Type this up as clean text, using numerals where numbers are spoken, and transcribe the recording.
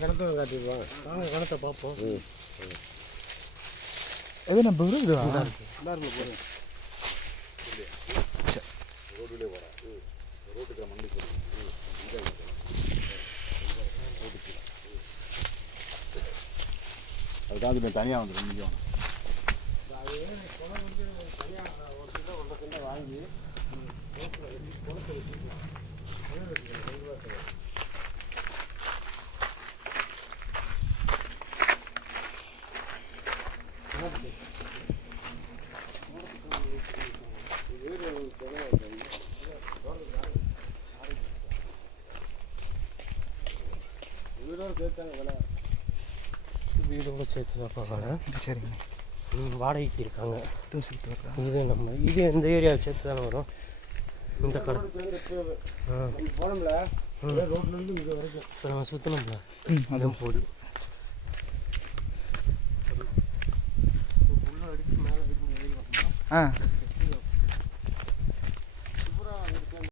கிணத்தை காட்டிடுவாங்க. வாங்க கிணத்தை பார்ப்போம். எது நம்ம இருக்குதா எல்லாருமே போகிறேன். ரோட்டுலேயே போகிறேன். ரோட்டுக்கு மண்டி போகிறேன். அதுக்காக தனியாக வந்துடும். இங்கே அது குளம் வந்து தனியாக ஒரு கிலோ 1 கிலோ வாங்கி குளத்தை வச்சுக்கலாம். வீடோட சேர்த்து தான் பார்ப்பாங்க. சரிங்க. வாடகைக்கு இருக்காங்க. இது நம்ம இது இந்த ஏரியாவை சேர்த்து தானே வரும். இந்த கடை போனோம்ல ரோட்லேருந்து இங்கே வரைக்கும் இப்போ நம்ம சுற்றணும்ல அதுவும் போடி உள்ள அடித்து மேலே வரைக்கும்.